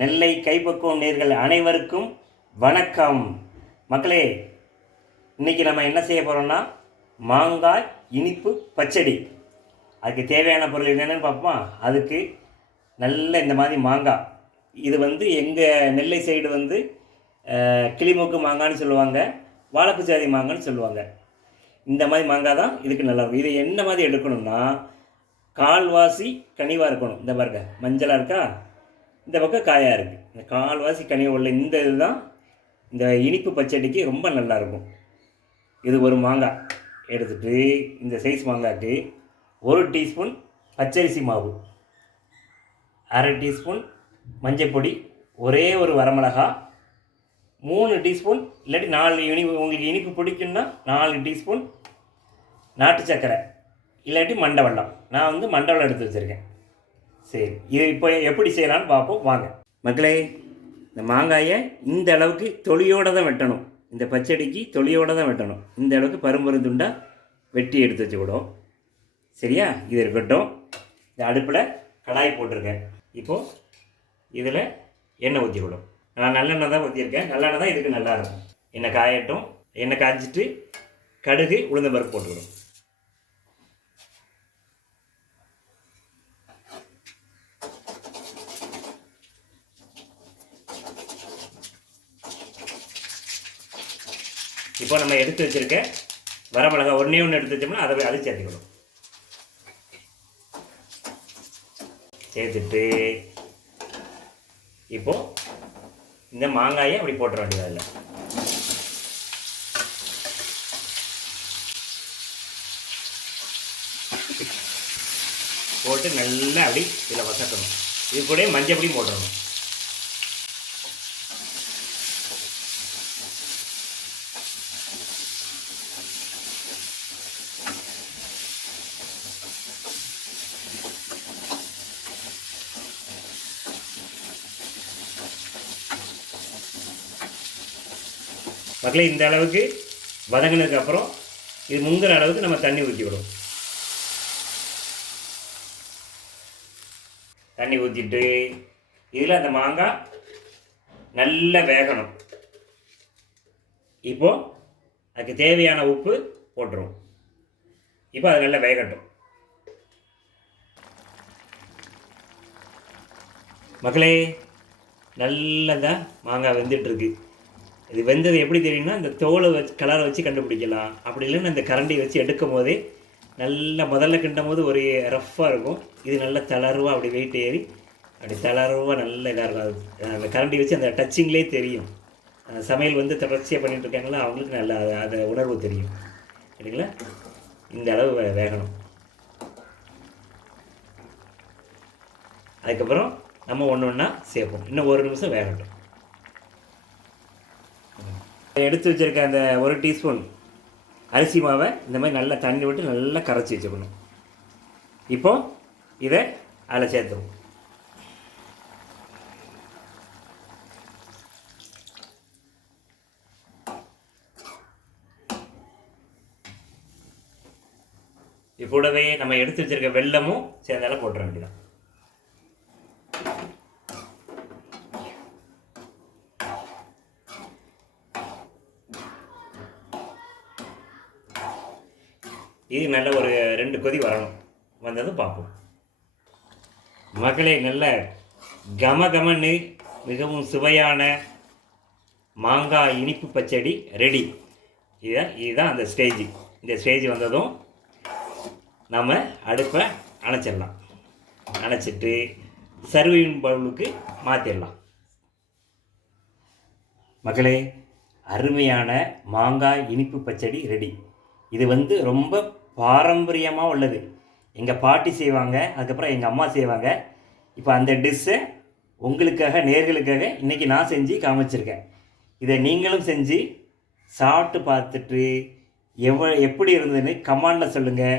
நெல்லை கைப்பக்குவம் நேர்கள் அனைவருக்கும் வணக்கம். மக்களே இன்னைக்கு நம்ம என்ன செய்ய போகிறோம்னா மாங்காய் இனிப்பு பச்சடி. அதுக்கு தேவையான பொருள் என்னென்னு பார்ப்போமா? அதுக்கு நல்ல இந்த மாதிரி மாங்காய். இது வந்து எங்கள் நெல்லை சைடு வந்து கிளிமூக்கு மாங்கான்னு சொல்லுவாங்க வாழைக்குச்சாதி மாங்கான்னு சொல்லுவாங்க. இந்த மாதிரி மாங்காய் தான் இதுக்கு நல்லாயிருக்கும் இது என்ன மாதிரி எடுக்கணும்னா கால்வாசி கனிவாக இருக்கணும். இந்த பாருங்க மஞ்சளாக இருக்கா? இந்த பக்கம் காயாக இருக்குது இந்த கால்வாசி கனிவு உள்ள இந்த இதுதான் இந்த இனிப்பு பச்சடிக்கு ரொம்ப நல்லாயிருக்கும். இது ஒரு மாங்காய் எடுத்துட்டு இந்த சைஸ் மாங்காய்க்கு ஒரு டீஸ்பூன் பச்சரிசி மாவு அரை டீஸ்பூன் மஞ்சள் பொடி ஒரே ஒரு வரமிளகா மூணு டீஸ்பூன் இல்லாட்டி நாலு இனிப்பு உங்களுக்கு இனிப்பு பிடிக்குன்னா நாலு டீஸ்பூன் நாட்டு சர்க்கரை இல்லாட்டி மண்டவெல்லம் நான் வந்து மண்டவெல்லம் எடுத்து வச்சுருக்கேன். சரி இது இப்போ எப்படி செய்யலான்னு பார்ப்போம். வாங்க. மக்களே இந்த மாங்காயை இந்த அளவுக்கு தொலியோடு தான் வெட்டணும். இந்த பச்சடிக்கு தொலியோடு தான் வெட்டணும். இந்த அளவுக்கு பரும்பருந்துண்டா வெட்டி எடுத்து வச்சுக்கிடும் சரியா? இது இருக்கட்டும். இந்த அடுப்பில் கடாய் போட்டிருக்கேன். இப்போது இதில் எண்ணெய் ஊற்றிவிடும் நான் நல்லெண்ணெய் தான் ஊற்றியிருக்கேன் நல்லெண்ணெய் தான் இதுக்கு நல்லா இருக்கும். எண்ணெய் காயட்டும். எண்ணெய் காய்ச்சிட்டு கடுகு உளுந்தம்பருப்பு போட்டுவிடும் இப்போ நம்ம எடுத்து வச்சிருக்க வரமிளகா ஒன்றே ஒன்று எடுத்து வச்சோம்னா அதை அதை சேர்த்துக்கணும் சேர்த்துட்டு இப்போ இந்த மாங்காயை அப்படி போட்டுற வேண்டியது அதில் போட்டு நல்லா அப்படி இதில் வசக்கணும் இது கூட மஞ்சள் பொடி போட்டுறணும். மக்களே இந்த அளவுக்கு வதங்கினதுக்கு அப்புறம் இது முங்குற அளவுக்கு நம்ம தண்ணி ஊற்றி விடும் தண்ணி ஊற்றிட்டு இதில் அந்த மாங்காய் நல்லா வேகணும். இப்போ அதுக்கு தேவையான உப்பு போட்டுரும். இப்போ அது நல்லா வேகட்டும். மக்களே நல்லதாக மாங்காய் வெந்துட்டுருக்கு. இது வெந்தது எப்படி தெரியும்னா இந்த தோலை வச்சு கலரை வச்சு கண்டுபிடிக்கலாம். அப்படி இல்லைன்னா இந்த கரண்டியை வச்சு எடுக்கும் போதே நல்லா முதல்ல கிண்டும் போது ஒரு ரஃப்பாக இருக்கும். இது நல்லா தளர்வாக அப்படி வெயிட் ஏறி அப்படி தளர்வாக நல்ல இதாக இருக்கும். அந்த கரண்டி வச்சு அந்த டச்சிங்லேயே தெரியும். சமையல் வந்து தொடர்ச்சியாக பண்ணிட்டு இருக்காங்களா அவங்களுக்கு நல்லா அதை அந்த உணர்வு தெரியும். சரிங்களா? இந்த அளவு வே- வேகணும். அதுக்கப்புறம் நம்ம ஒன்று ஒன்றா சேர்ப்போம். இன்னும் ஒரு நிமிஷம் வேகட்டும். எடுத்து வச்சிருக்க அந்த ஒரு டீஸ்பூன் அரிசி மாவை இந்த மாதிரி நல்லா தண்ணி விட்டு நல்லா கரைச்சி வச்சுக்கணும். இப்போ இதை அதில் சேர்த்துருவோம். இது கூடவே நம்ம எடுத்து வச்சிருக்க வெள்ளமும் சேர்ந்தால போட்டுற வேண்டியதான் இது நல்ல ஒரு ரெண்டு கொதி வரணும். வந்ததும் பார்ப்போம். மகளே நல்ல கம கமன்னு மிகவும் சுவையான மாங்காய் இனிப்பு பச்சடி ரெடி இதுதான் இதுதான் அந்த ஸ்டேஜ் இந்த ஸ்டேஜ் வந்ததும் நம்ம அடுப்பை அணைச்சிடலாம். அணைச்சிட்டு சர்விங் பவுலுக்கு மாற்றிடலாம் மக்களே அருமையான மாங்காய் இனிப்பு பச்சடி ரெடி. இது வந்து ரொம்ப பாரம்பரியமாக உள்ளது. எங்கள் பாட்டி செய்வாங்க அதுக்கப்புறம் எங்கள் அம்மா செய்வாங்க. இப்போ அந்த டிஷ்ஷை உங்களுக்காக நேர்களுக்காக இன்றைக்கி நான் செஞ்சு காமிச்சிருக்கேன். இதை நீங்களும் செஞ்சு சாப்பிட்டு பார்த்துட்டு எவ்வளோ எப்படி இருந்ததுன்னு கமாண்டில் சொல்லுங்கள்